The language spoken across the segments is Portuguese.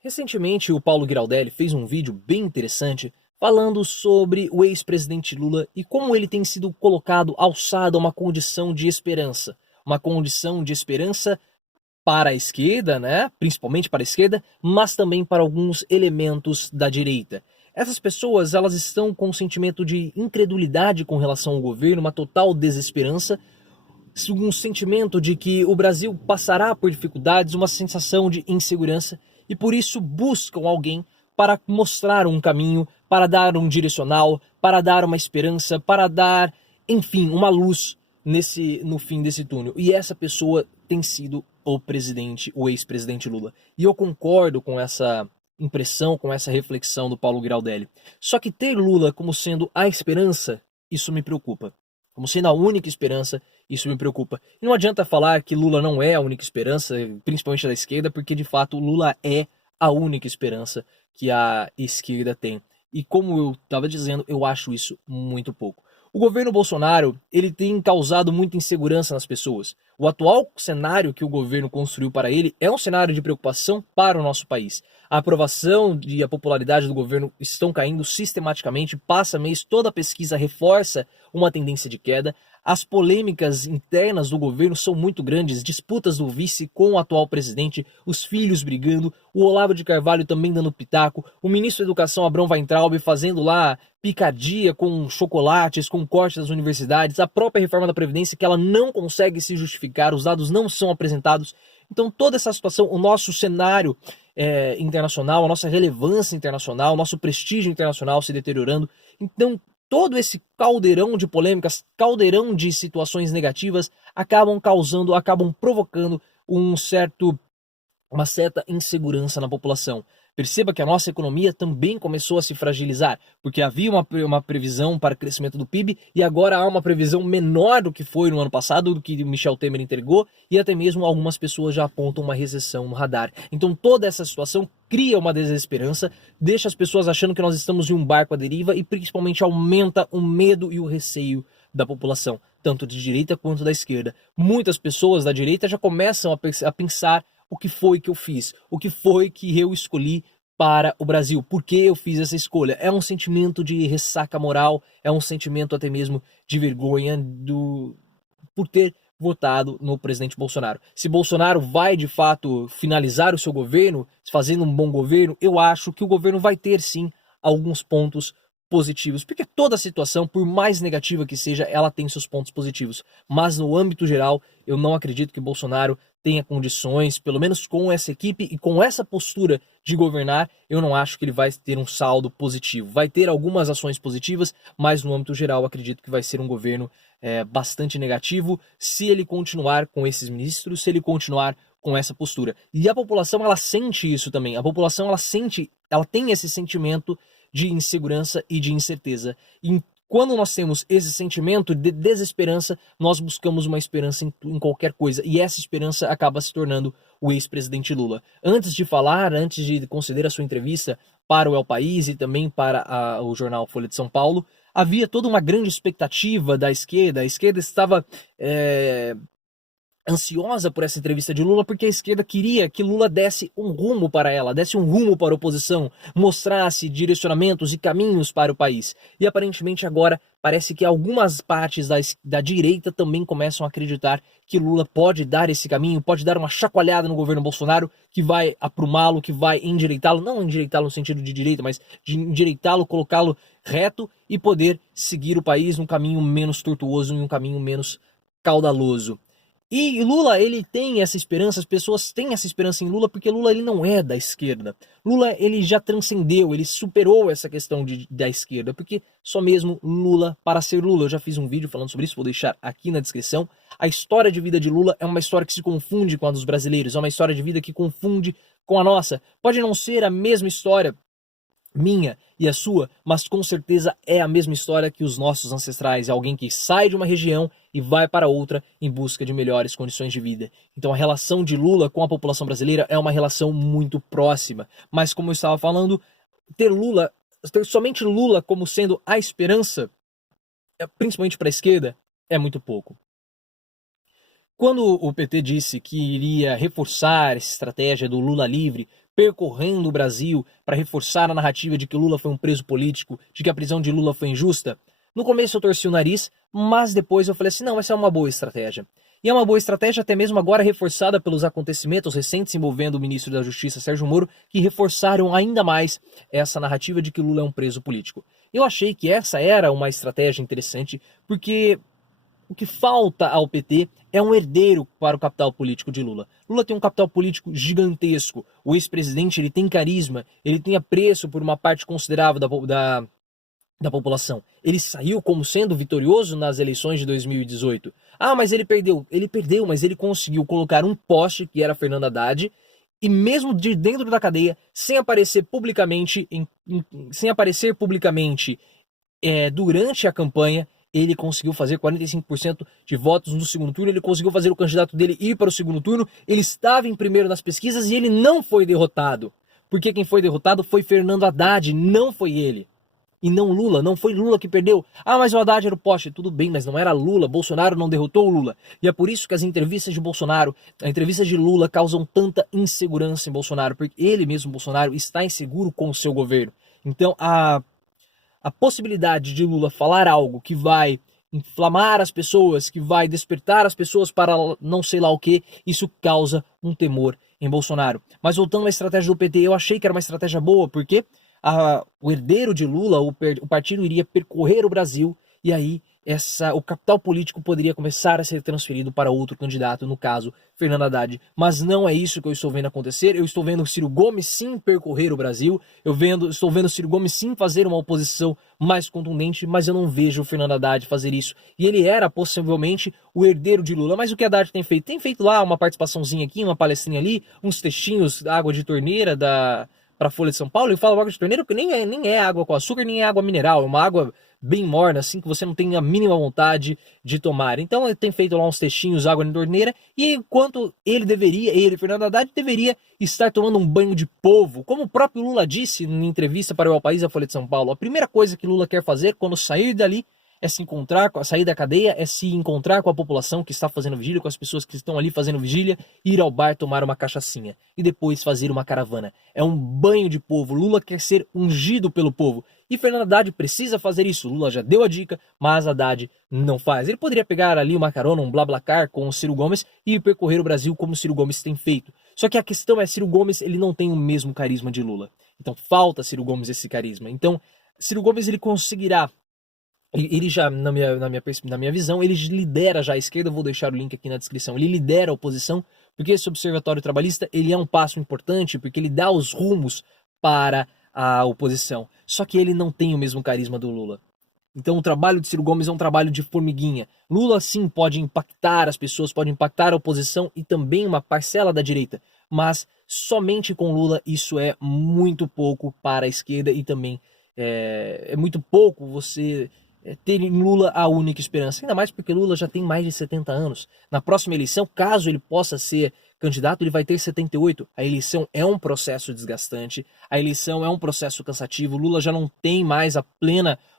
Recentemente, o Paulo Giraldelli fez um vídeo bem interessante falando sobre o ex-presidente Lula e como ele tem sido colocado, alçado a uma condição de esperança. Uma condição de esperança para a esquerda, né? Principalmente para a esquerda, mas também para alguns elementos da direita. Essas pessoas, elas estão com um sentimento de incredulidade com relação ao governo, uma total desesperança, um sentimento de que o Brasil passará por dificuldades, uma sensação de insegurança e por isso buscam alguém para mostrar um caminho, para dar um direcional, para dar uma esperança, para dar, enfim, uma luz no fim desse túnel. E essa pessoa tem sido o ex-presidente Lula. E eu concordo com essa impressão, com essa reflexão do Paulo Giraldelli. Só que ter Lula como sendo a esperança, isso me preocupa. Como sendo a única esperança, isso me preocupa. E não adianta falar que Lula não é a única esperança, principalmente da esquerda, porque de fato Lula é a única esperança que a esquerda tem. E como eu estava dizendo, eu acho isso muito pouco. O governo Bolsonaro, ele tem causado muita insegurança nas pessoas. O atual cenário que o governo construiu para ele é um cenário de preocupação para o nosso país. A aprovação e a popularidade do governo estão caindo sistematicamente, passa mês, toda a pesquisa reforça uma tendência de queda. As polêmicas internas do governo são muito grandes, disputas do vice com o atual presidente, os filhos brigando, o Olavo de Carvalho também dando pitaco, o ministro da Educação Abrão Weintraub fazendo lá picadia com chocolates, com cortes das universidades, a própria reforma da Previdência que ela não consegue se justificar, os dados não são apresentados. Então toda essa situação, o nosso cenário internacional, a nossa relevância internacional, o nosso prestígio internacional se deteriorando. Então todo esse caldeirão de polêmicas, caldeirão de situações negativas acabam provocando uma certa insegurança na população. Perceba que a nossa economia também começou a se fragilizar, porque havia uma previsão para crescimento do PIB e agora há uma previsão menor do que foi no ano passado, do que Michel Temer entregou, e até mesmo algumas pessoas já apontam uma recessão no radar. Então toda essa situação cria uma desesperança, deixa as pessoas achando que nós estamos em um barco à deriva e principalmente aumenta o medo e o receio da população, tanto de direita quanto da esquerda. Muitas pessoas da direita já começam a pensar o que foi que eu fiz, o que foi que eu escolhi para o Brasil, por que eu fiz essa escolha. É um sentimento de ressaca moral, é um sentimento até mesmo de vergonha por ter votado no presidente Bolsonaro. Se Bolsonaro vai de fato finalizar o seu governo, fazendo um bom governo, eu acho que o governo vai ter sim alguns pontos positivos, porque toda situação, por mais negativa que seja, ela tem seus pontos positivos. Mas no âmbito geral, eu não acredito que Bolsonaro tenha condições, pelo menos com essa equipe e com essa postura de governar, eu não acho que ele vai ter um saldo positivo. Vai ter algumas ações positivas, mas no âmbito geral, acredito que vai ser um governo bastante negativo se ele continuar com esses ministros, se ele continuar com essa postura. E a população, ela sente isso também. A população, ela tem esse sentimento de insegurança e de incerteza. E quando nós temos esse sentimento de desesperança, nós buscamos uma esperança em qualquer coisa. E essa esperança acaba se tornando o ex-presidente Lula. Antes de conceder a sua entrevista para o El País e também para o jornal Folha de São Paulo, havia toda uma grande expectativa da esquerda. A esquerda estava ansiosa por essa entrevista de Lula, porque a esquerda queria que Lula desse um rumo para ela, desse um rumo para a oposição, mostrasse direcionamentos e caminhos para o país. E aparentemente agora parece que algumas partes da direita também começam a acreditar que Lula pode dar esse caminho, pode dar uma chacoalhada no governo Bolsonaro, que vai aprumá-lo, que vai endireitá-lo, não endireitá-lo no sentido de direita, mas de endireitá-lo, colocá-lo reto e poder seguir o país num caminho menos tortuoso, em um caminho menos caudaloso. E Lula, ele tem essa esperança, as pessoas têm essa esperança em Lula porque Lula ele não é da esquerda. Lula ele já transcendeu, ele superou essa questão da esquerda, porque só mesmo Lula para ser Lula. Eu já fiz um vídeo falando sobre isso, vou deixar aqui na descrição. A história de vida de Lula é uma história que se confunde com a dos brasileiros, é uma história de vida que confunde com a nossa. Pode não ser a mesma história minha e a sua, mas com certeza é a mesma história que os nossos ancestrais. É alguém que sai de uma região e vai para outra em busca de melhores condições de vida. Então a relação de Lula com a população brasileira é uma relação muito próxima. Mas como eu estava falando, ter somente Lula como sendo a esperança, principalmente para a esquerda, é muito pouco. Quando o PT disse que iria reforçar essa estratégia do Lula livre, percorrendo o Brasil para reforçar a narrativa de que Lula foi um preso político, de que a prisão de Lula foi injusta, no começo eu torci o nariz, mas depois eu falei assim, não, essa é uma boa estratégia. E é uma boa estratégia até mesmo agora reforçada pelos acontecimentos recentes envolvendo o ministro da Justiça, Sérgio Moro, que reforçaram ainda mais essa narrativa de que Lula é um preso político. Eu achei que essa era uma estratégia interessante, porque o que falta ao PT é um herdeiro para o capital político de Lula. Lula tem um capital político gigantesco. O ex-presidente ele tem carisma, ele tem apreço por uma parte considerável da população. Ele saiu como sendo vitorioso nas eleições de 2018. Ah, mas ele perdeu. Ele perdeu, mas ele conseguiu colocar um poste, que era Fernando Haddad, e mesmo de dentro da cadeia, sem aparecer publicamente, durante a campanha, ele conseguiu fazer 45% de votos no segundo turno, ele conseguiu fazer o candidato dele ir para o segundo turno, ele estava em primeiro nas pesquisas e ele não foi derrotado. Porque quem foi derrotado foi Fernando Haddad, não foi ele. E não Lula, não foi Lula que perdeu. Ah, mas o Haddad era o poste. Tudo bem, mas não era Lula. Bolsonaro não derrotou o Lula. E é por isso que as entrevistas de Bolsonaro, as entrevistas de Lula causam tanta insegurança em Bolsonaro, porque ele mesmo, Bolsonaro, está inseguro com o seu governo. Então, a possibilidade de Lula falar algo que vai inflamar as pessoas, que vai despertar as pessoas para não sei lá o que, isso causa um temor em Bolsonaro. Mas voltando à estratégia do PT, eu achei que era uma estratégia boa, porque o herdeiro de Lula, o partido iria percorrer o Brasil e aí o capital político poderia começar a ser transferido para outro candidato, no caso, Fernando Haddad. Mas não é isso que eu estou vendo acontecer. Eu estou vendo Ciro Gomes sim percorrer o Brasil, estou vendo Ciro Gomes sim fazer uma oposição mais contundente, mas eu não vejo o Fernando Haddad fazer isso. E ele era possivelmente o herdeiro de Lula. Mas o que Haddad tem feito? Tem feito lá uma participaçãozinha aqui, uma palestrinha ali, uns textinhos da água de torneira para a Folha de São Paulo. Eu falo água de torneira porque nem é água com açúcar, nem é água mineral, é uma água bem morna, assim, que você não tem a mínima vontade de tomar. Então ele tem feito lá uns textinhos, água de torneira, e enquanto ele, Fernando Haddad, deveria estar tomando um banho de polvo, como o próprio Lula disse em entrevista para o El País, a Folha de São Paulo. A primeira coisa que Lula quer fazer quando sair dali é sair da cadeia, é se encontrar com a população que está fazendo vigília, com as pessoas que estão ali fazendo vigília, ir ao bar tomar uma cachaçinha e depois fazer uma caravana. É um banho de povo. Lula quer ser ungido pelo povo. E Fernando Haddad precisa fazer isso. Lula já deu a dica, mas Haddad não faz. Ele poderia pegar ali uma carona, um BlaBlaCar com o Ciro Gomes e percorrer o Brasil como o Ciro Gomes tem feito. Só que a questão é, Ciro Gomes ele não tem o mesmo carisma de Lula. Então falta Ciro Gomes esse carisma. Então Ciro Gomes ele conseguirá. Ele já, na minha visão, ele lidera já a esquerda, eu vou deixar o link aqui na descrição, ele lidera a oposição, porque esse observatório trabalhista, ele é um passo importante, porque ele dá os rumos para a oposição, só que ele não tem o mesmo carisma do Lula. Então o trabalho de Ciro Gomes é um trabalho de formiguinha. Lula sim pode impactar as pessoas, pode impactar a oposição e também uma parcela da direita, mas somente com Lula isso é muito pouco para a esquerda e também é muito pouco você ter em Lula a única esperança. Ainda mais porque Lula já tem mais de 70 anos. Na próxima eleição, caso ele possa ser candidato, ele vai ter 78. A eleição é um processo desgastante, a eleição é um processo cansativo. Lula já não tem mais o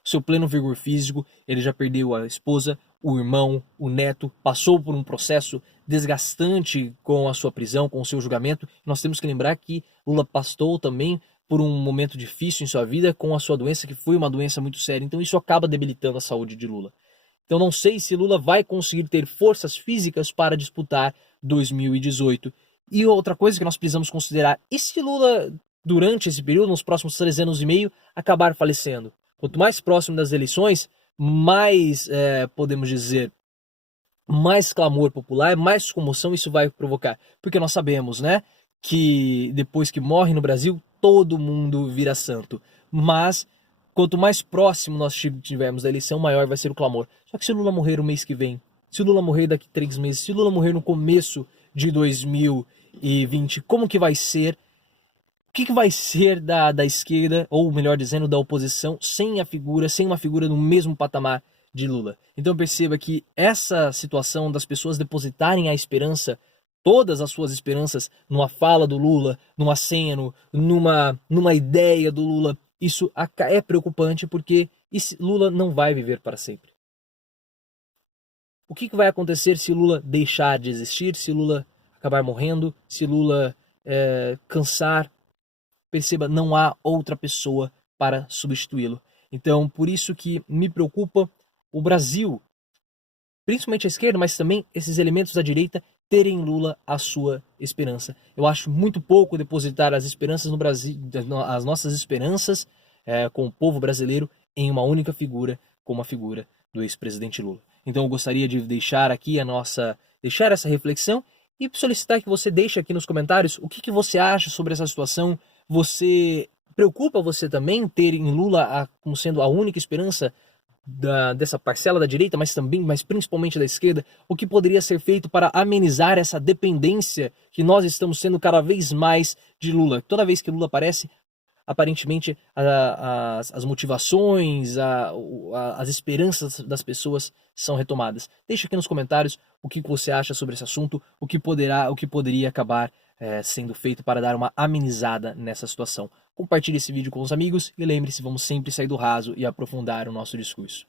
seu pleno vigor físico, ele já perdeu a esposa, o irmão, o neto, passou por um processo desgastante com a sua prisão, com o seu julgamento. Nós temos que lembrar que Lula passou também por um momento difícil em sua vida com a sua doença, que foi uma doença muito séria. Então isso acaba debilitando a saúde de Lula. Então não sei se Lula vai conseguir ter forças físicas para disputar 2018. E outra coisa que nós precisamos considerar, e se Lula, durante esse período, nos próximos 3 anos e meio, acabar falecendo? Quanto mais próximo das eleições, mais, podemos dizer, mais clamor popular, mais comoção isso vai provocar. Porque nós sabemos, né, que depois que morre no Brasil, todo mundo vira santo. Mas quanto mais próximo nós tivermos da eleição, maior vai ser o clamor. Só que se Lula morrer o mês que vem, se Lula morrer daqui 3 meses, se Lula morrer no começo de 2020, como que vai ser? O que vai ser da esquerda, ou melhor dizendo, da oposição, sem uma figura no mesmo patamar de Lula? Então perceba que essa situação das pessoas depositarem a esperança, todas as suas esperanças, numa fala do Lula, num aceno, numa ideia do Lula, isso é preocupante porque Lula não vai viver para sempre. O que vai acontecer se Lula deixar de existir, se Lula acabar morrendo, se Lula cansar? Perceba, não há outra pessoa para substituí-lo. Então, por isso que me preocupa o Brasil, principalmente a esquerda, mas também esses elementos da direita, terem em Lula a sua esperança. Eu acho muito pouco depositar as esperanças no Brasil, as nossas esperanças com o povo brasileiro em uma única figura, como a figura do ex-presidente Lula. Então eu gostaria de deixar aqui deixar essa reflexão e solicitar que você deixe aqui nos comentários o que você acha sobre essa situação. Preocupa você também ter em Lula como sendo a única esperança dessa parcela da direita, mas principalmente da esquerda? O que poderia ser feito para amenizar essa dependência que nós estamos tendo cada vez mais de Lula? Toda vez que Lula aparece, aparentemente as motivações, as esperanças das pessoas são retomadas. Deixa aqui nos comentários o que você acha sobre esse assunto, o que poderia acabar sendo feito para dar uma amenizada nessa situação. Compartilhe esse vídeo com os amigos e lembre-se, vamos sempre sair do raso e aprofundar o nosso discurso.